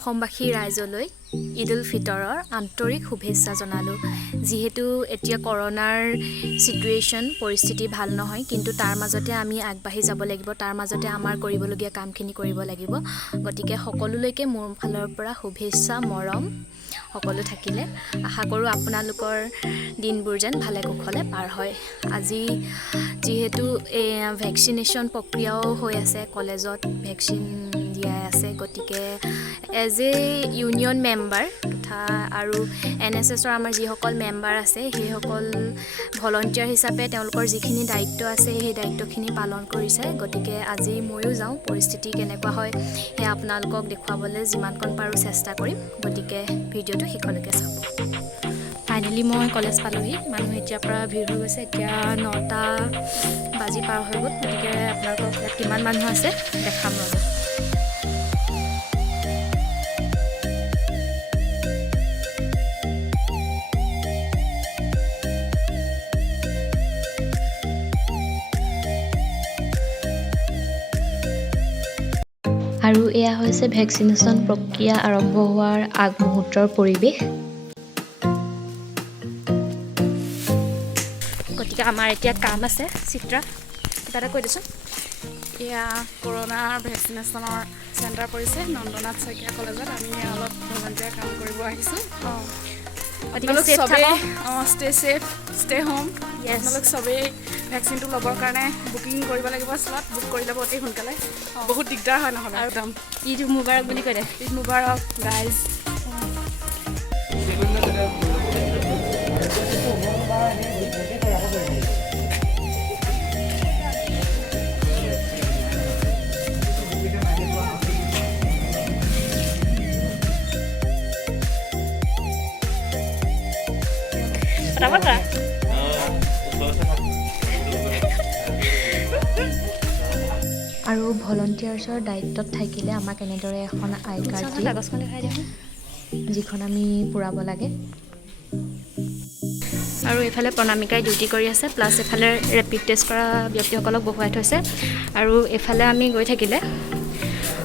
অসমবাসী ৰাইজলৈ ঈদ উল ফিতৰৰ আন্তৰিক শুভেচ্ছা জনালোঁ। যিহেতু এতিয়া কৰোনাৰ চিটুৱেশ্যন পৰিস্থিতি ভাল নহয়, কিন্তু তাৰ মাজতে আমি আগবাঢ়ি যাব লাগিব, তাৰ মাজতে আমাৰ কৰিবলগীয়া কামখিনি কৰিব লাগিব। গতিকে সকলোলৈকে মোৰ ফালৰ পৰা শুভেচ্ছা মৰম সকলো থাকিলে। আশা কৰোঁ আপোনালোকৰ দিনবোৰ যেন ভালে কুশলে পাৰ হয়। আজি যিহেতু ভেকচিনেশ্যন প্ৰক্ৰিয়াও হৈ আছে, কলেজত ভেকচিন দিয়াই আছে, গতিকে এজ এ ইউনিয়ন মেম্বাৰ তথা আৰু NSSৰ আমাৰ যিসকল মেম্বাৰ আছে সেইসকল ভলণ্টিয়াৰ হিচাপে তেওঁলোকৰ যিখিনি দায়িত্ব আছে সেই দায়িত্বখিনি পালন কৰিছে। গতিকে আজি ময়ো যাওঁ, পৰিস্থিতি কেনেকুৱা হয় সেয়া আপোনালোকক দেখুৱাবলৈ যিমানকণ পাৰোঁ চেষ্টা কৰিম। গতিকে ভিডিঅ'টো শেষলৈকে চাব। ফাইনেলি মই কলেজ পালোহি। মানুহ এতিয়াৰ পৰা ভিৰ হৈ গৈছে। এতিয়া 9টা বাজি পাৰ হৈ গ'ল। গতিকে আপোনালোকক ইয়াত কিমান মানুহ আছে দেখাম ৰ'ব। আৰু এয়া হৈছে ভেকচিনেশ্যন প্ৰক্ৰিয়া আৰম্ভ হোৱাৰ আগমুহূৰ্তৰ পৰিৱেশ। গতিকে আমাৰ এতিয়া কাম আছে। চিত্ৰা, কিবা এটা কৈ দেচোন। এয়া কৰোনাৰ ভেকচিনেশ্যনৰ চেণ্টাৰ পৰিছে নন্দনাথ শইকীয়া কলেজত। আমি অলপ ভলণ্টিয়াৰ কাম কৰিব আহিছোঁ। আপোনালোক চবেই ষ্টে ছেফ, ষ্টে হোম। আপোনালোক চবেই ভেকচিনটো ল'বৰ কাৰণে বুকিং কৰিব লাগিব। স্লট বুক কৰি ল'ব অতি সোনকালে, বহুত দিগদাৰ হয় নহ'লে। আৰু একদম ঈদ মুবাৰক বুলি কৈ দে। ঈদ মুবাৰক গাইজ। আৰু ভলণ্টিয়াৰ্ছৰ দায়িত্বত থাকিলে আমাক এনেদৰে এখন আই কাৰ্ড দিয়ে, যিখন আমি পূৰাব লাগে। আৰু এইফালে প্ৰণামিকাই ডিউটি কৰি আছে, প্লাছ এইফালে ৰেপিড টেষ্ট কৰা ব্যক্তিসকলক বহুৱাই থৈছে। আৰু এইফালে আমি গৈ থাকিলে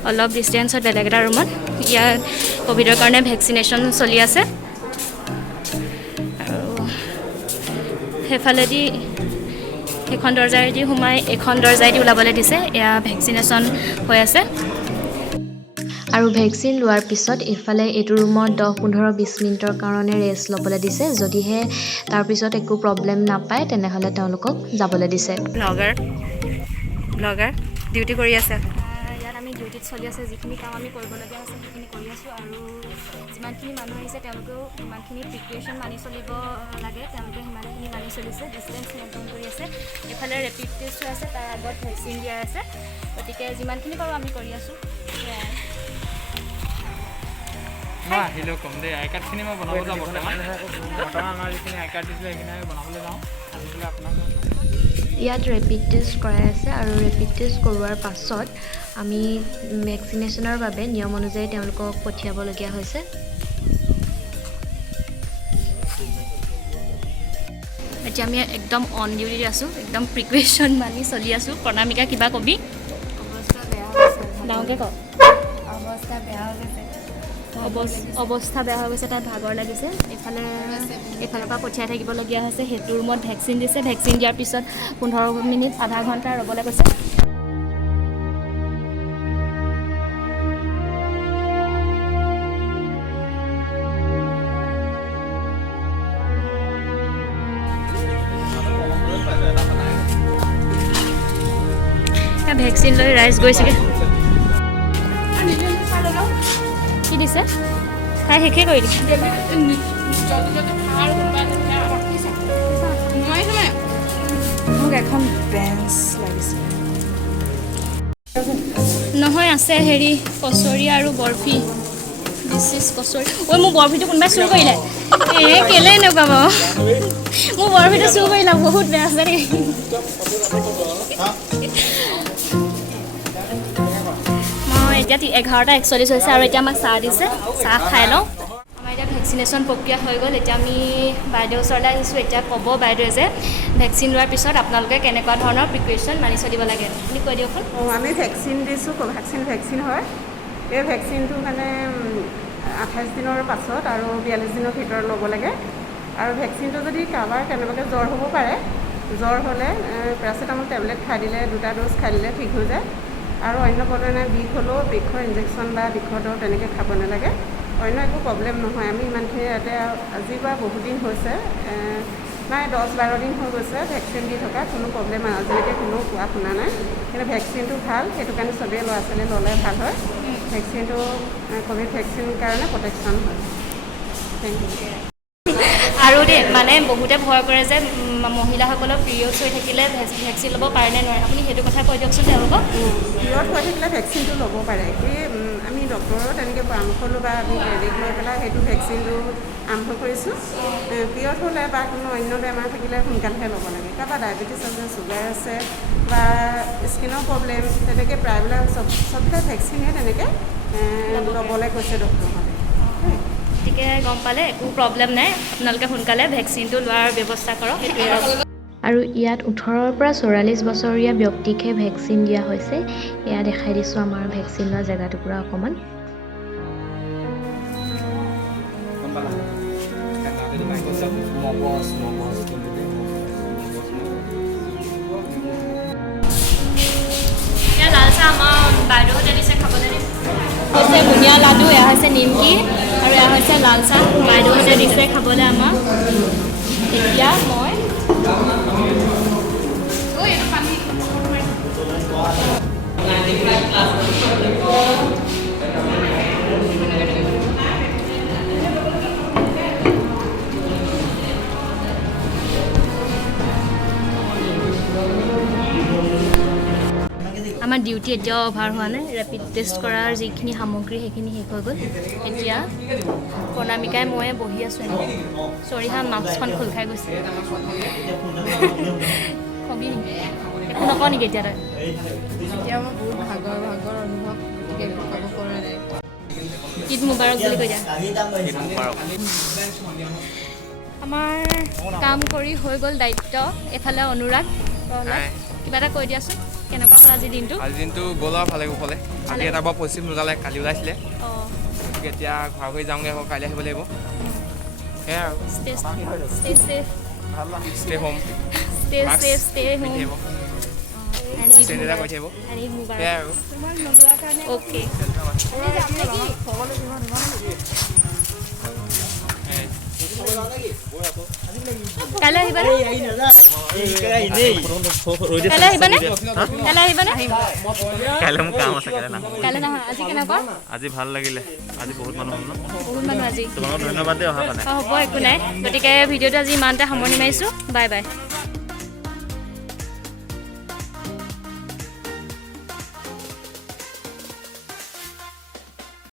অলপ ডিষ্টেঞ্চত বেলেগ এটা ৰুমত ইয়াত ক'ভিডৰ কাৰণে ভেকচিনেশ্যন চলি আছে। আৰু সেইফালেদি সেইখন দৰ্জাৰেদি সোমাই এইখন দৰ্জাৰেদি ওলাবলৈ দিছে। এয়া ভেকচিনেশ্যন হৈ আছে। আৰু ভেকচিন লোৱাৰ পিছত এইফালে এইটো ৰুমত 10-15-20 মিনিটৰ কাৰণে ৰেষ্ট ল'বলৈ দিছে। যদিহে তাৰপিছত একো প্ৰব্লেম নাপায় তেনেহ'লে তেওঁলোকক যাবলৈ দিছে। ব্লগাৰ ডিউটি কৰি আছে। ইয়াত আমি ডিউটিত চলি আছে। যিখিনি কাম আমি কৰিবলগীয়া আছে সেইখিনি কৰি আছোঁ। আৰু যিমানখিনি মানুহ আহিছে তেওঁলোকেও সিমানখিনি প্ৰিকুৱেশ্যন মানি চলিব লাগে, তেওঁলোকে সিমানখিনি মানি চলিছে, ডিষ্টেঞ্চ মেইনটেইন কৰি আছে। এইফালে ৰেপিড টেষ্ট হৈ আছে, তাৰ আগত ভেকচিন দিয়া আছে। গতিকে যিমানখিনি পাৰোঁ আমি কৰি আছোঁ। মই আহিলেও কম দেই, আই কাৰ্ডখিনি মই বনাব যাওঁ। বৰ্তমান আমাৰ যিখিনি আই কাৰ্ড দিছিলোঁ সেইখিনি আমি বনাবলৈ যাওঁ। আহিবলৈ আপোনাক ইয়াত ৰেপিড টেষ্ট কৰাই আছে। আৰু ৰেপিড টেষ্ট কৰোৱাৰ পাছত আমি ভেকচিনেশ্যনৰ বাবে নিয়ম অনুযায়ী তেওঁলোকক পঠিয়াবলগীয়া হৈছে। এতিয়া আমি একদম অন ডিউটিত আছোঁ, একদম প্ৰিকুৱেশ্যন মানি চলি আছোঁ। প্ৰণামিকা কিবা কবি? ডাঙৰকৈ ক। অৱস্থা বেয়া হৈ গৈছে, তাত ভাগৰ লাগিছে। এইফালৰ পৰা পঠিয়াই থাকিবলগীয়া হৈছে। সেইটো ৰুমত ভেকচিন দিছে। ভেকচিন দিয়াৰ পিছত 15 মিনিট আধা ঘণ্টা ৰ'বলৈ কৈছে। ভেকচিন লৈ ৰাইজ গৈছেগৈ। কি দিছে? তাই শেষে কৰি দিছে। মোক এখন বেঞ্চ লাগিছে। নহয়, আছে হেৰি কচৰি আৰু বৰফি। This is কচৰি। ঐ, মোৰ বৰফিটো কোনোবাই চুৰ কৰিলে। কেলে এনেকুৱা বাৰু? মোৰ বৰফিটো চুৰ কৰিলে, বহুত বেয়া আছে দেই। এতিয়া 11:41 হৈছে আৰু এতিয়া আমাক চাহ দিছে। চাহ খাই লওঁ। আমাৰ এতিয়া ভেকচিনেশ্যন প্ৰক্ৰিয়া হৈ গ'ল। এতিয়া আমি বাইদেউৰ ওচৰলৈ আহিছোঁ। এতিয়া ক'ব বাইদেৱে যে ভেকচিন লোৱাৰ পিছত আপোনালোকে কেনেকুৱা ধৰণৰ প্ৰিকুৱেশ্যন মানি চলিব লাগে, আপুনি কৈ দিয়কচোন। আমি ভেকচিন দিছোঁ, Co-vaxin ভেকচিন হয়। এই ভেকচিনটো মানে 28 দিনৰ পাছত আৰু 42 দিনৰ ভিতৰত ল'ব লাগে। আৰু ভেকচিনটো যদি কাৰোবাৰ কেনেবাকৈ জ্বৰ হ'ব পাৰে, জ্বৰ হ'লে পেৰাচিটামল টেবলেট খাই দিলে 2টা ড'জ খাই দিলে ঠিক হৈ যায়। আৰু অন্য প্ৰব্লেম বিষ হ'লেও বিষৰ ইনজেকশ্যন বা বিষৰ দৰৱ তেনেকৈ খাব নালাগে। অন্য একো প্ৰব্লেম নহয়। আমি ইমানখিনি ইয়াতে আজিৰ পৰা বহুদিন হৈছে, নাই 10-12 দিন হৈ গৈছে ভেকচিন দি থকা, কোনো প্ৰব্লেম আজিলৈকে কোনো কোৱা শুনা নাই। কিন্তু ভেকচিনটো ভাল, সেইটো কাৰণে চবেই ল'ৰা ছোৱালী ল'লে ভাল হয়। ভেকচিনটো ক'ভিড ভেকচিন কাৰণে প্ৰটেকশ্যন হয়। Thank you. আৰু দেই মানে বহুতে ভয় কৰে যে মহিলাসকলৰ পিৰিয়ডছ হৈ থাকিলে ভেকচিন ল'ব পাৰে নে নোৱাৰে, আপুনি সেইটো কথা কৈ দিয়কচোন তেওঁলোকক। পিৰিয়ড হৈ থাকিলে ভেকচিনটো ল'ব পাৰে। আমি ডক্টৰৰ তেনেকৈ পৰামৰ্শ লৈ বা আমি হেৰিক লৈ পেলাই সেইটো ভেকচিনটো আৰম্ভ কৰিছোঁ। পিৰিয়ড হ'লে বা কোনো অন্য বেমাৰ থাকিলে সোনকালেহে ল'ব লাগে। কাৰোবাৰ ডায়েবেটিছ আছে, চুগাৰ আছে বা স্কিনৰ প্ৰব্লেম, তেনেকৈ প্ৰায়বিলাক চববিলাক ভেকচিনে তেনেকৈ ল'বলৈ কৈছে ডক্টৰসকলে। গতিকে গম পালে, একো প্ৰব্লেম নাই, আপোনালোকে সোনকালে ভেকচিনটো লোৱাৰ ব্যৱস্থা কৰক। আৰু ইয়াত 18ৰ পৰা 44 বছৰীয়া ব্যক্তিকহে ভেকচিন দিয়া হৈছে। এয়া দেখাই দিছোঁ আমাৰ ভেকচিন লোৱা জেগা টুকুৰা অকণমান। এয়া লাল চাহ আমাৰ বাইদেউহঁতে দিছে খাবলৈ দিছে। হৈছে বুনিয়া লাডু, এয়া হৈছে নিমকি আৰু এয়া হৈছে লাল চাহ বাইদেউহঁতে দিছে খাবলৈ আমাক। এতিয়া মই আমাৰ ডিউটি এতিয়াও অভাৰ হোৱা নাই। ৰেপিড টেষ্ট কৰাৰ যিখিনি সামগ্ৰী সেইখিনি শেষ হৈ গ'ল। এতিয়া প্ৰণামিকাই ময়ে বহি আছোঁ এনেকৈ। চৰি হা, মাস্কখন খোল খাই গৈছে। কবি একো নকওঁ নেকি এতিয়া তই? এতিয়া মই বহুত ভাগৰ অনুভৱ, গতিকে একো ক'ব পৰা নাই। ঈদ মুবাৰক বুলি কৈ দিয়া। আমাৰ কাম কৰি হৈ গ'ল দায়িত্ব। এফালে অনুৰাগ, কিবা এটা কৈ দিয়াচোন, কেনেকুৱা হ'ল আজিৰ দিনটো? আজিৰ দিনটো গ'ল আৰু ভালে কুশলে। আজি এটা বাৰু পশ্চিম নোলালে, কালি ওলাইছিলে। গতিকে এতিয়া ঘৰ হৈ যাওঁগৈ, আকৌ কাইলৈ আহিব লাগিব। সেয়াই আৰু stay safe, stay home, stay home. Sanitizer কৰি থাকিব। সেয়াই আৰু অ'কে। কাইলৈ আহিবানে? কাইলৈ মোৰ কাম আছে, কাইলৈ নাহোঁ। কাইলৈ নহয়, আজি কেনেকুৱা? আজি ভাল লাগিলে, আজি বহুত মানুহ হ'ল ন। বহুত মানুহ আজি। তোমালোকক ধন্যবাদ দেই অহা কাৰণে। হ'ব, একো নাই। গতিকে ভিডিঅ'টো আজি ইমানতে সামৰণি মাৰিছোঁ। Bye bye.